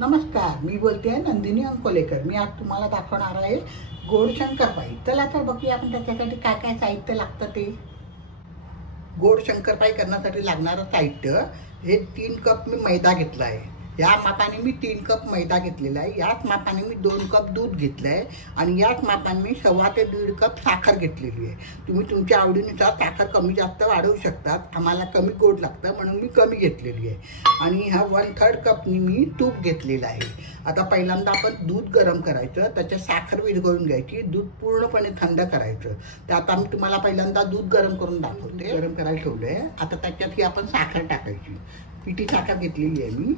नमस्कार, मी बोलते नंदिनी अंकोलेकर। मी आज तुम्हाला दाखवणार आहे गोड शंकरपाळी। चला तर बघूया आपण त्याच्यासाठी काय काय साहित्य लागतं ते। गोड शंकरपाळी करण्यासाठी लागणारं साहित्य हे 3 कप मी मैदा घेतला आहे। या मापाने मी 3 कप मैदा घेतलेला आहे। याच मापाने मी 2 कप दूध घेतलं आहे आणि याच मापाने मी 1.25 ते 1.5 कप साखर घेतलेली आहे। तुम्ही तुमच्या आवडीनुसार साखर कमी जास्त वाढवू शकतात। आम्हाला कमी गोड लागतं म्हणून मी कमी घेतलेली आहे। आणि हा 1/3 कपनी मी तूप घेतलेलं आहे। आता पहिल्यांदा आपण दूध गरम करायचं, त्याच्यात साखर विरघळून घ्यायची, दूध पूर्णपणे थंड करायचं। तर आता मी तुम्हाला पहिल्यांदा दूध गरम करून दाखवते। गरम करायला ठेवलंय। आता त्याच्यात ही आपण साखर टाकायची। पिठी साखर घेतलेली आहे मी।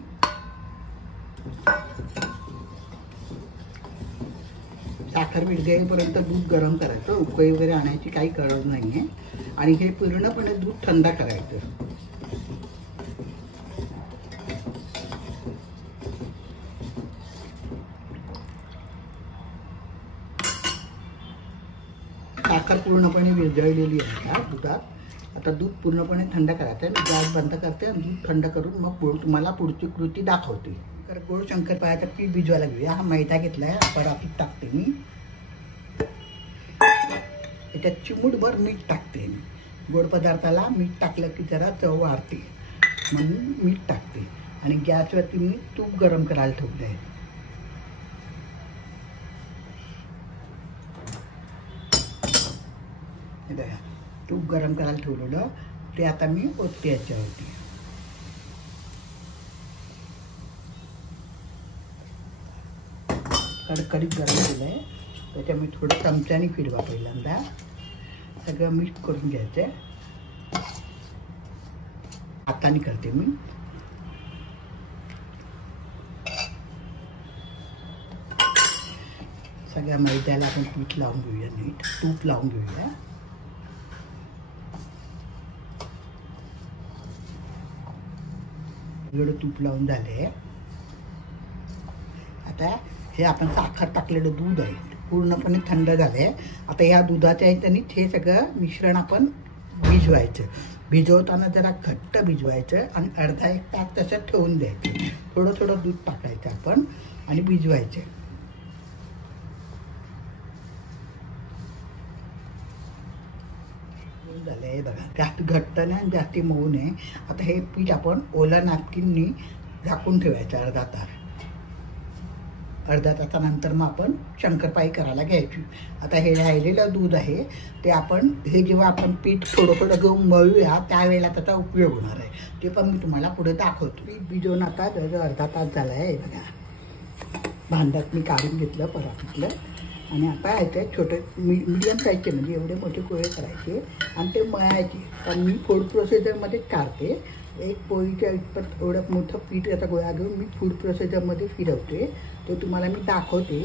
साखर विरघळेपर्यंत दूध गरम करायचं, उकळी वगैरे आणायची काही गरज नाहीये। आणि हे पूर्णपणे दूध थंड करायचं। साखर पूर्णपणे विरघळलेली आहे या दुधात। आता दूध पूर्णपणे थंड करायचं। मी गॅस बंद करते आणि दूध थंड करून मग तुम्हाला पुढची कृती दाखवते। तर गोड शंकरपाळ्याचं पीठ भिजवायला घेऊया। हा मैदा घेतलाय, परातीत टाकते मी। याच्यात चिमूटभर मीठ टाकते मी। गोड पदार्थाला मीठ टाकलं की जरा चव वाढते म्हणून मीठ टाकते। आणि गॅसवरती मी तूप गरम करायला ठेवलं आहे। हे बघा, तूप गरम करायला ठेवलेलं ते आता मी ओतते याच्यावरती। कडकडीत गरम केलंय, त्याच्या मी थोडं चमच्याने फिरवा। पहिल्यांदा सगळं मिक्स करून घ्यायचं। हाताने करते मी। सगळ्या मैद्याला आपण पीठ लावून घेऊया, नीट तूप लावून घेऊया। एवढं तूप लावून झाले। आता हे आपण साखर टाकलेलं दूध आहे, पूर्णपणे थंड झालंय। आता या दुधाच्या ह्याच्याने हे सगळं मिश्रण आपण भिजवायचं। भिजवताना जरा घट्ट भिजवायचं आणि अर्धा 1 तास तसं ठेवून द्यायचं। थोडं थोडं दूध टाकायचं आपण आणि भिजवायचं। झालंय बघा, जास्त घट्ट नाही जास्त मऊ नाही। आता हे पीठ आपण ओला नॅपकिननी झाकून ठेवायचं अर्धा तासानंतर मग आपण शंकरपाळी करायला घ्यायची। आता हे राहिलेलं दूध आहे ते आपण जेव्हा आपण पीठ थोडं थोडं घेऊन मळूया त्यावेळेला त्याचा उपयोग होणार आहे। ते पण मी तुम्हाला पुढे दाखवतो। पीठ भिजवून आता जवळजवळ अर्धा तास झाला आहे बघा। भांड्यात मी काढून घेतलं परातीतलं आणि आता याचे छोटे मीडियम साईजचे म्हणजे एवढे मोठे गोळे करायचे आणि ते मळायचे। पण मी फूड प्रोसिजरमध्ये काढते। एक पोळीच्या इतपत एवढं मोठं पीठ याचा गोळा घेऊन मी फूड प्रोसिजरमध्ये फिरवते, तो तुम्हाला मी दाखवते।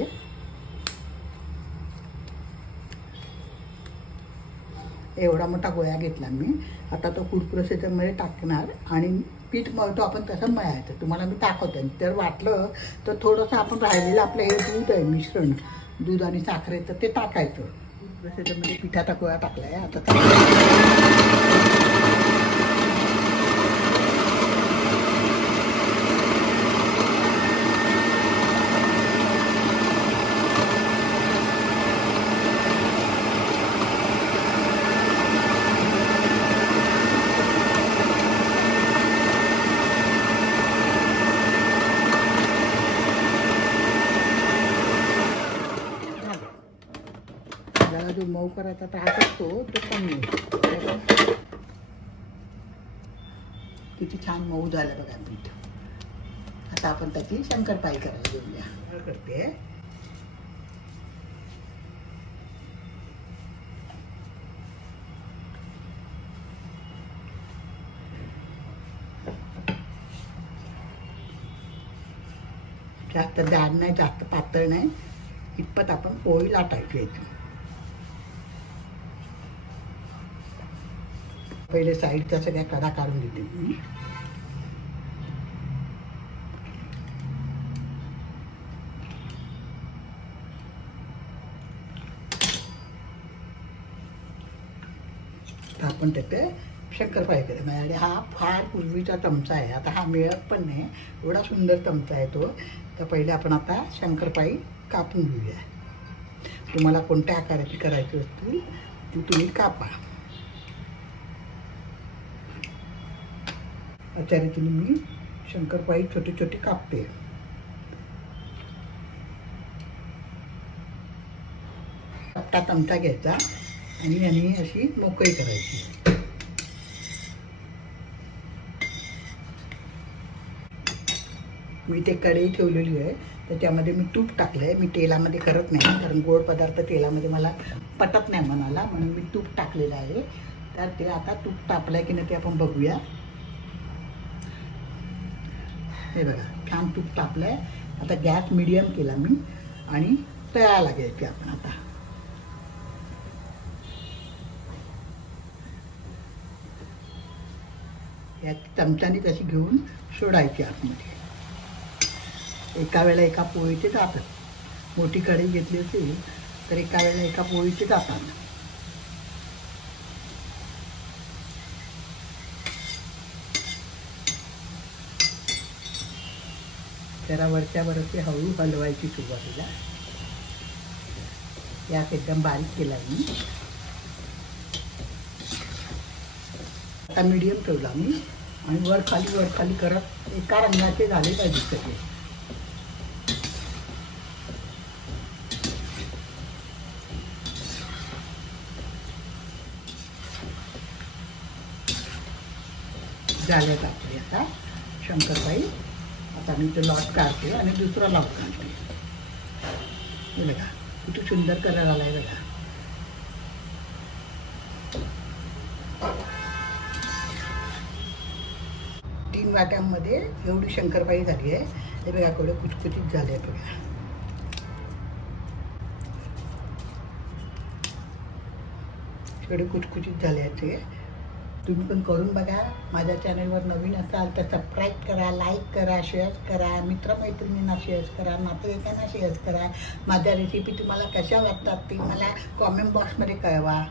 एवढा मोठा गोळा घेतला मी। आता तो फूड प्रोसिजरमध्ये टाकणार आणि पीठ मळतो आपण तसं मळायचं, तुम्हाला मी दाखवते। जर वाटलं तर थोडंसं आपण राहिलेलं आपलं हे दूध आहे मिश्रण, दूध आणि साखरेचं ते टाकायचं। फूड प्रोसिजरमध्ये पिठाचा गोळा टाकलाय आता। जो मऊ करायचा त्रास असतो तो कमी होतो। किती छान मऊ झालं बघा पीठ। आता आपण त्याची शंकरपाळी करायला घेऊया। करते जास्त जाड नाही जास्त पातळ नाही, इतपत आपण पोळी लाटायची याची। पहिले साईडच्या सगळ्या कडा काढून घेते मी। आपण त्याचे शंकरपाळी केली. माझ्याकडे हा फार पूर्वीचा चमचा आहे, आता हा मिळत पण नाही, एवढा सुंदर चमचा आहे तो. तर पहिले आपण आता शंकरपाळी कापून घेऊया. तुम्हाला कोणत्या आकाराची करायची असतील ती तुम्ही कापा. अशा रीतीने मी शंकरपाळी छोटी छोटी कापते. चपटा चमचा घ्यायचा आणि याने अशी मोकळी करायची. मी ते कढई ठेवलेली आहे, त्याच्यामध्ये मी तूप टाकलं आहे. मी तेलामध्ये करत नाही, कारण गोड पदार्थ तेलामध्ये मला पटत नाही मनाला, म्हणून मी तूप टाकलेलं आहे. तर ते आता तूप तापलं आहे की नाही ते आपण बघूया. हे बघा, छान तूप तापलं आहे. आता गॅस मीडियम केला मी आणि तळायला घ्यायची आपण. आता या चमच्याने तशी घेऊन सोडायची आतमध्ये. एका वेळेला एका पोळीचे जातात. मोठी कढई घेतली असेल तर एका वेळेला एका पोळीचे जातात. जरा वरच्या वरती हळू हलवायची सुरुवातीला. यात एकदम बारीक केला मी. आता मीडियम ठेवला मी आणि वर खाली करत एका रंगाचे झाले पाहिजे सगळे. झाल्यात आपली आता शंकरपाळी. आता मी तो लॉट काढते आणि दुसरा लॉट काढते. बघा किती सुंदर कलर आलाय बघा. तीन वाट्यांमध्ये एवढी शंकरपाळी झाली आहे. हे बघा केवढे कुचकुचीत झाले आहे बघा. एवढे कुचकुचीत झाले आहेत ते. तुम्ही पण करून बघा. माझ्या चॅनलवर नवीन असाल तर सबस्क्राईब करा, लाईक करा, शेअर करा, मित्रमैत्रिणींना शेअर करा, नातेवाईकांना शेअर करा. माझ्या रेसिपी तुम्हाला कशा वाटतात ती मला कॉमेंट बॉक्समध्ये कळवा.